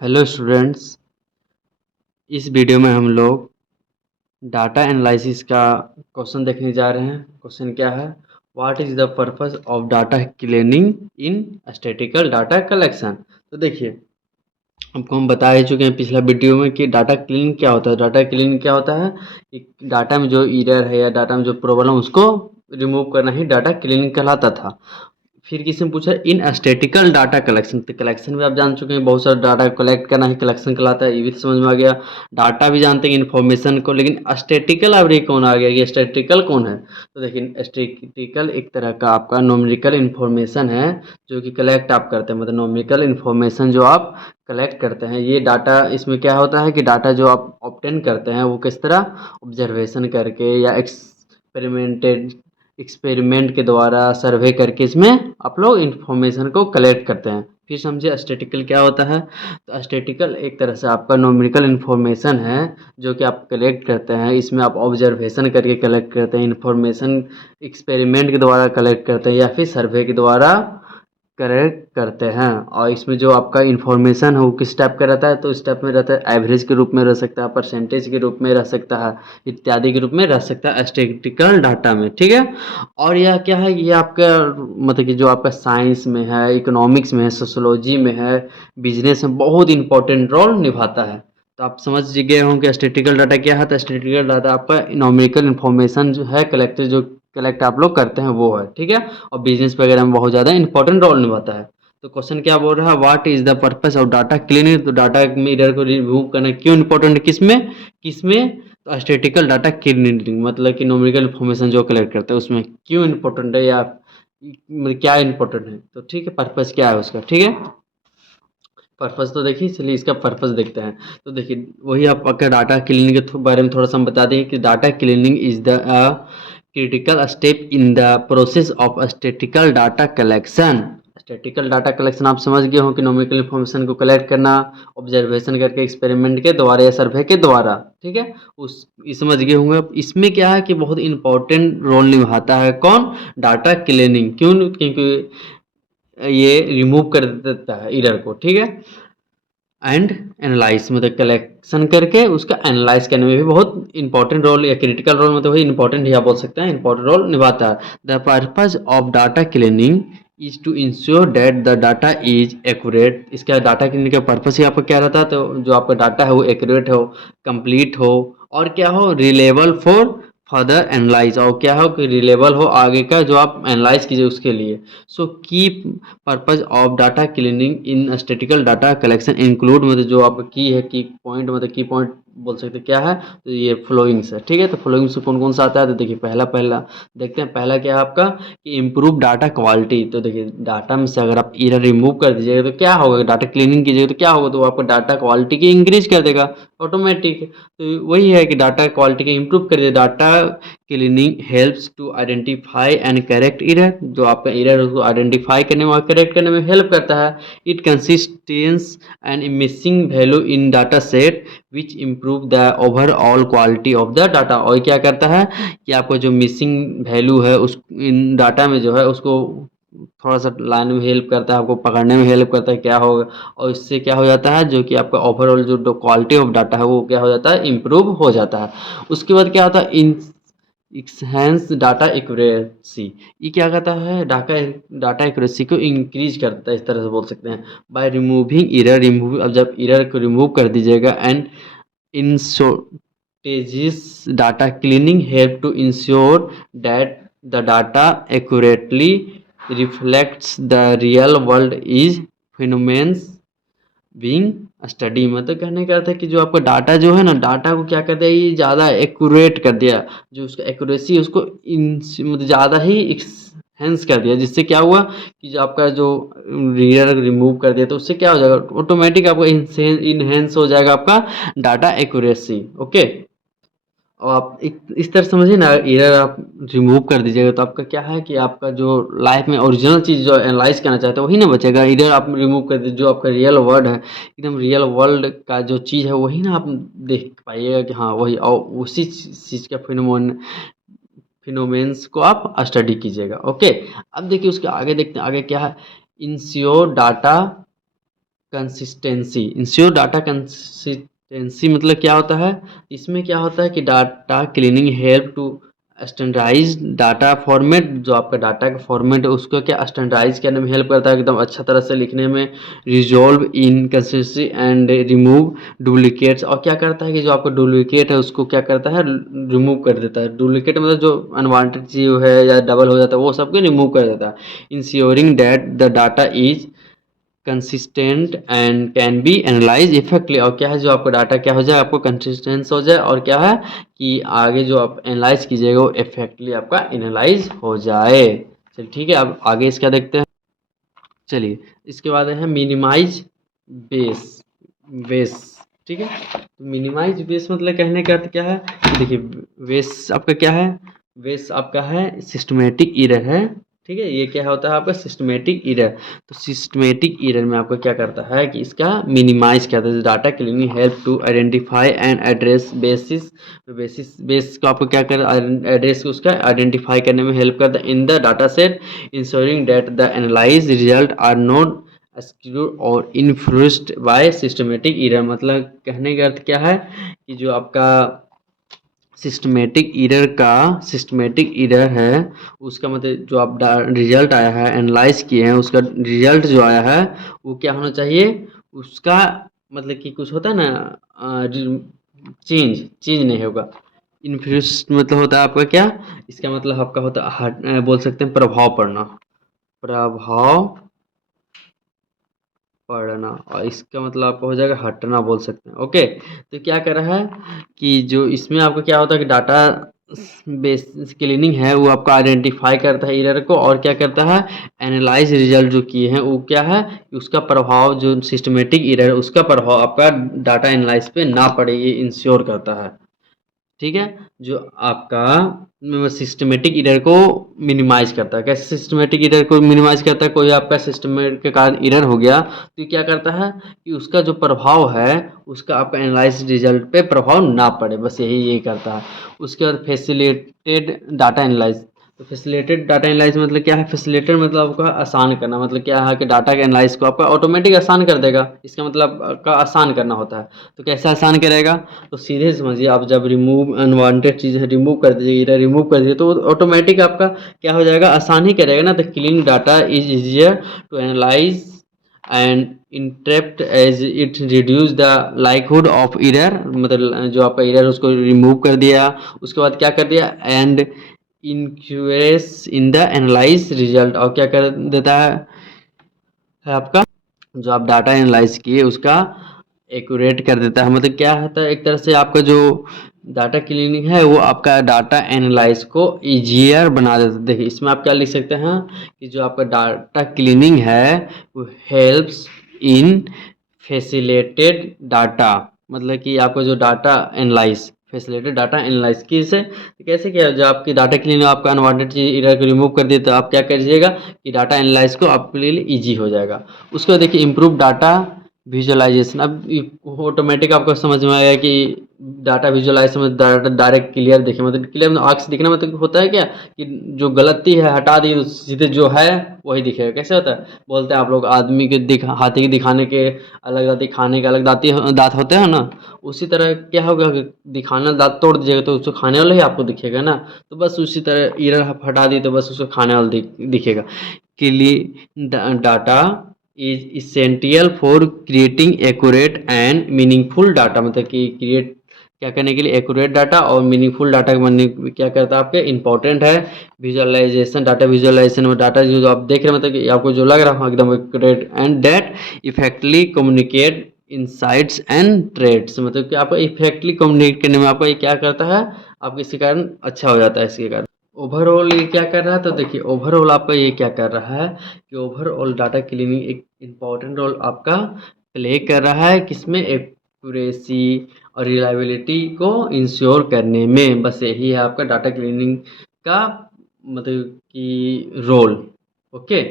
Hello students. इस video में हम लोग डाटा एनालिसिस का क्वेश्चन देखने जा रहे हैं। क्वेश्चन क्या है? What is the purpose of data cleaning in statistical data collection. तो देखिए, आपको हम बता ही चुके हैं पिछला वीडियो में कि डाटा क्लीनिंग क्या होता है। डाटा क्लीनिंग क्या होता है कि डाटा में जो एरर है या डाटा में जो प्रॉब्लम उसको रिमूव करना ही डाटा क्लीनिंग कहलाता था। फिर किसी ने पूछा इन स्टैटिकल डाटा कलेक्शन, तो कलेक्शन भी आप जान चुके हैं, बहुत सारा डाटा कलेक्ट करना ही कलेक्शन कहलाता है, ये भी समझ में आ गया। डाटा भी जानते हैं इन्फॉर्मेशन को, लेकिन स्टैटिकल अब ये कौन आ गया, ये स्टैटिकल कौन है? तो देखिए, स्टैटिकल एक तरह का आपका नोमेरिकल इन्फॉर्मेशन है जो कि कलेक्ट आप करते हैं, मतलब नोमेरिकल इन्फॉर्मेशन जो आप कलेक्ट करते हैं। ये डाटा, इसमें क्या होता है कि डाटा जो आप ऑब्टेन करते हैं वो किस तरह ऑब्जर्वेशन करके या एक्सपेरिमेंट के द्वारा सर्वे करके इसमें आप लोग इन्फॉर्मेशन को कलेक्ट करते हैं। फिर समझिए स्टैटिकल क्या होता है। तो स्टैटिकल एक तरह से आपका नोमेरिकल इन्फॉर्मेशन है जो कि आप कलेक्ट करते हैं। इसमें आप ऑब्जर्वेशन करके कलेक्ट करते हैं, इन्फॉर्मेशन एक्सपेरिमेंट के द्वारा कलेक्ट करते हैं या फिर सर्वे के द्वारा करेक्ट करते हैं। और इसमें जो आपका इन्फॉर्मेशन है वो किस टाइप का रहता है? तो इस टाइप में रहता है, एवरेज के रूप में रह सकता है, परसेंटेज के रूप में रह सकता है, इत्यादि के रूप में रह सकता है स्टैटिस्टिकल डाटा में। ठीक है। और यह क्या है, ये आपका मतलब कि जो आपका साइंस में है, इकोनॉमिक्स में है, सोशोलॉजी में है, बिजनेस में बहुत इंपॉर्टेंट रोल निभाता है। तो आप समझ गए होंगे कि स्टैटिस्टिकल डाटा क्या है। तो स्टैटिस्टिकल डाटा आपका न्यूमेरिकल इन्फॉर्मेशन जो है कलेक्टर जो कलेक्ट आप लोग करते हैं वो है। ठीक है। और बिजनेस वगैरह में बहुत ज़्यादा इंपॉर्टेंट रोल निभाता है। तो क्वेश्चन क्या बोल रहा है, what is the purpose of data cleaning. तो डाटा में इधर को रिमूव करना क्यों इंपॉर्टेंट है, किसमें किसमें? तो स्टैटिकल डाटा क्लीनिंग मतलब कि न्यूमेरिकल इन्फॉर्मेशन जो कलेक्ट करते हैं उसमें क्यों इंपॉर्टेंट है या मतलब क्या इंपॉर्टेंट है। तो ठीक है, पर्पस क्या है उसका। ठीक है, पर्पस तो देखिए, चलिए इसका पर्पस देखते हैं। तो देखिए, वही आप अगर डाटा क्लीनिंग के बारे में थोड़ा सा हम बता दें कि data cleaning is the critical step in the process of statistical data collection. Statistical data collection आप समझ गए हो कि न्यूमेरिकल इन्फॉर्मेशन को कलेक्ट करना ऑब्जर्वेशन करके एक्सपेरिमेंट के द्वारा या सर्वे के द्वारा। ठीक है, उस ये समझ गए होंगे। अब इसमें क्या है कि बहुत इंपॉर्टेंट रोल निभाता है कौन? Data cleaning. क्यों? क्योंकि ये रिमूव कर देता है एरर को। ठीक है। एंड एनालाइज मतलब कलेक्शन करके उसका एनालाइज करने में भी बहुत इंपॉर्टेंट रोल या क्रिटिकल रोल, मतलब वही इंपॉर्टेंट ही आप बोल सकते हैं, इंपॉर्टेंट रोल निभाता है। The purpose of data cleaning is to ensure that the data is accurate. इसका डाटा क्लीनिंग का पर्पस ही आपका क्या रहता है? तो जो आपका डाटा है वो एक्यूरेट हो, कंप्लीट हो, और क्या हो, रिलेबल फॉर फर्दर एनालाइज, और क्या हो कि रिलेबल हो आगे का जो आप एनालाइज कीजिए उसके लिए। सो की purpose of data cleaning in statistical data collection include, मतलब जो आपका की है, की पॉइंट मतलब की पॉइंट बोल सकते हैं क्या है, तो ये फ्लोइंग्स है। ठीक है, तो फ्लोइंग्स से कौन कौन सा आता है? तो देखिए, पहला पहला देखते हैं। पहला क्या है आपका कि इम्प्रूव डाटा क्वालिटी। तो देखिए, डाटा में से अगर आप एरर रिमूव कर दीजिएगा तो क्या होगा, डाटा क्लीनिंग कीजिएगा तो क्या होगा, तो आपका डाटा क्वालिटी की इंक्रीज कर देगा ऑटोमेटिक। तो वही है कि डाटा क्वालिटी की इंप्रूव कर दे। Data cleaning helps to identify and correct error. जो आपका एरर है उसको आइडेंटिफाई करने में और करेक्ट करने में हेल्प करता है। It consistence and missing value in data set which improve the overall quality of the data. और क्या करता है कि आपको जो मिसिंग वैल्यू है उस इन डाटा में जो है उसको थोड़ा सा लाने में हेल्प करता है, आपको पकड़ने में हेल्प करता है क्या होगा। और इससे क्या हो जाता है, जो कि आपका ओवरऑल जो क्वालिटी ऑफ डाटा है वो क्या हो जाता है, इम्प्रूव हो जाता है। उसके बाद क्या होता है, इन इक्सहेंस डाटा एक्यूरेसी। ये क्या कहता है, डाटा डाटा एक्यूरेसी को इंक्रीज करता है, इस तरह से बोल सकते हैं। बाय रिमूविंग एरर, रिमूव, अब जब एरर को रिमूव कर दीजिएगा, and inconsistencies data cleaning help to ensure that the data accurately reflects the real world is phenomenons being study. मतलब कहने का अर्थ है कि जो आपका डाटा जो है ना, डाटा को क्या कर दिया, ये ज़्यादा एक्यूरेट कर दिया, जो उसका एक्यूरेसी है उसको मतलब ज़्यादा ही इन्हेंस कर दिया, जिससे क्या हुआ कि जो आपका जो रीडर रिमूव कर दिया तो उससे क्या हो जाएगा, ऑटोमेटिक आपका इन्हेंस हो जाएगा आपका डाटा एक्यूरेसी। ओके। और आप इस तरह समझिए ना, एरर आप रिमूव कर दीजिएगा तो आपका क्या है कि आपका जो लाइफ में ओरिजिनल चीज़ जो एनालाइज करना चाहते हैं वही ना बचेगा। एरर आप रिमूव कर दीजिए, जो आपका रियल वर्ड है, एकदम रियल वर्ल्ड का जो चीज़ है वही ना आप देख पाइएगा कि हाँ वही, और उसी चीज़ का फिनोमेन्स को आप स्टडी कीजिएगा। ओके। अब देखिए उसके आगे देखते हैं, आगे क्या है, ensure data consistency, ensure data consistency मतलब क्या होता है, इसमें क्या होता है कि data cleaning help to standardize data format, जो आपका डाटा का फॉर्मेट है उसको क्या स्टैंडर्डाइज करने में हेल्प करता है, एकदम अच्छा तरह से लिखने में, resolve inconsistency and remove duplicates, और क्या करता है कि जो आपका डुप्लीकेट है उसको क्या करता है, रिमूव कर देता है। डुप्लीकेट मतलब जो अनवांटेड चीज़ है या डबल हो जाता है वो सबको रिमूव कर देता है। Ensuring that the data is consistent and can be analyse effectively, और क्या है जो आपका डाटा क्या हो जाए, आपको कंसिस्टेंस हो जाए, और क्या है कि आगे जो आप एनालाइज कीजिएगा वो इफेक्टली आपका एनालाइज हो जाए। चलिए ठीक है, अब आगे इसका देखते हैं। चलिए इसके बाद है मिनिमाइज बेस बेस। ठीक है, तो मिनिमाइज बेस मतलब कहने का अर्थ क्या है, देखिए बेस आपका क्या है, बेस आपका है सिस्टमेटिक एरर है। ठीक है, ये क्या होता है आपका सिस्टमेटिक एरर। तो सिस्टमेटिक एरर में आपको क्या करता है कि इसका मिनिमाइज करता है, data cleaning help to identify and address bias को आपको क्या कर एड्रेस उसका आइडेंटिफाई करने में हेल्प करता है in the data set, ensuring that the analyse result are not skewed और इन्फ्लुएंस्ड बाय सिस्टमेटिक एरर। मतलब कहने का अर्थ क्या है कि जो आपका सिस्टमेटिक एरर है उसका मतलब जो आप रिजल्ट आया है एनालाइज किए हैं उसका रिजल्ट जो आया है वो क्या होना चाहिए, उसका मतलब कि कुछ होता है ना चेंज चेंज नहीं होगा। इन्फ्लुएंस मतलब होता है आपका क्या, इसका मतलब आपका होता है बोल सकते हैं प्रभाव पड़ना, प्रभाव पढ़ना, और इसका मतलब आपका हो जाएगा हटना बोल सकते हैं। ओके, तो क्या कर रहा है कि जो इसमें आपका क्या होता है कि डाटा बेस क्लीनिंग है वो आपका आइडेंटिफाई करता है एरर को, और क्या करता है एनालाइज रिजल्ट जो किए हैं वो क्या है कि उसका प्रभाव जो सिस्टमेटिक एरर है उसका प्रभाव आपका डाटा एनालाइज पे ना पड़े, ये इंश्योर करता है। ठीक है, जो आपका सिस्टमेटिक एरर को मिनिमाइज करता है। कैसे सिस्टमेटिक एरर को मिनिमाइज करता है, कोई आपका सिस्टम के कारण एरर हो गया तो ये क्या करता है कि उसका जो प्रभाव है उसका आपका एनालाइज रिजल्ट पे प्रभाव ना पड़े, बस यही करता है। उसके बाद फैसिलिटेड डाटा एनालाइज, तो फैसिलिटेड डाटा एनालाइज मतलब क्या है, फैसिलिटेड मतलब आपका आसान करना, मतलब क्या है कि डाटा के एनालाइज को आपका ऑटोमेटिक आसान कर देगा, इसका मतलब आपका आसान करना होता है। तो कैसे आसान करेगा, तो सीधे समझिए आप जब रिमूव अनवांटेड चीज़ रिमूव कर दीजिए, इधर रिमूव कर दीजिए तो ऑटोमेटिक आपका क्या हो जाएगा, आसान ही करेगा ना। The clean data is easier to analyse and interpret as it reduce the likelihood of error, मतलब जो आपका एरर उसको रिमूव कर दिया, उसके बाद क्या कर दिया and inaccuracies in the analyse result, और क्या कर देता है आपका जो आप डाटा एनालाइज किए उसका एक्यूरेट कर देता है। मतलब क्या होता है, एक तरह से आपका जो डाटा क्लीनिंग है वो आपका डाटा एनालाइज को इजियर बना देता है। देखिए इसमें आप क्या लिख सकते हैं कि जो आपका डाटा क्लीनिंग है वो हेल्प्स इन फैसिलिटेटेड डाटा, मतलब कि आपका जो data analyse facilitated data analyse किसे कैसे किया, जो आपकी डाटा क्लीनिंग आपका अनवांटेड चीज एरर को रिमूव कर दिए तो आप क्या करिएगा कि डाटा एनालाइज को आपके लिए इजी हो जाएगा। उसके बाद देखिए इम्प्रूव डाटा विजुअलाइजेशन, अब ऑटोमेटिक आपको समझ में आएगा कि डाटा विजुअलाइजेशन में डायरेक्ट क्लियर दिखे, मतलब क्लियर आँख से दिखना मतलब होता है क्या कि जो गलती है हटा दी तो सीधे जो है वही दिखेगा। कैसे होता है, बोलते हैं आप लोग आदमी के हाथी के दिखाने के अलग दांत, खाने के अलग दांत होते हैं ना, उसी तरह क्या होगा कि दिखाना दांत तोड़ दीजिएगा तो उसको खाने वाला ही आपको दिखेगा ना। तो बस उसी तरह ईयर हटा दी तो बस उसको खाने वाला दिखेगा। Clean data is essential for creating accurate and meaningful data, मतलब कि क्रिएट क्या करने के लिए एक्यूरेट डाटा और मीनिंगफुल डाटा बनने क्या करता है आपके इंपॉर्टेंट है। विजुअलाइजेशन, डाटा विजुअलाइजेशन में डाटा जो आप देख रहे हैं मतलब कि आपको जो लग रहा है एकदम accurate and that effectively communicate insights and trends, मतलब कि आपको इफेक्टली कम्युनिकेट करने में आपको ये क्या करता है, आपको इसके कारण अच्छा हो जाता है इसके कारण। ओवरऑल ये क्या कर रहा है, तो देखिए ओवरऑल आपका ये क्या कर रहा है कि ओवरऑल डाटा क्लीनिंग एक इम्पॉर्टेंट रोल आपका प्ले कर रहा है किसमें, एक्यूरेसी और रिलायबिलिटी को इंश्योर करने में। बस यही है आपका डाटा क्लीनिंग का मतलब कि रोल। ओके।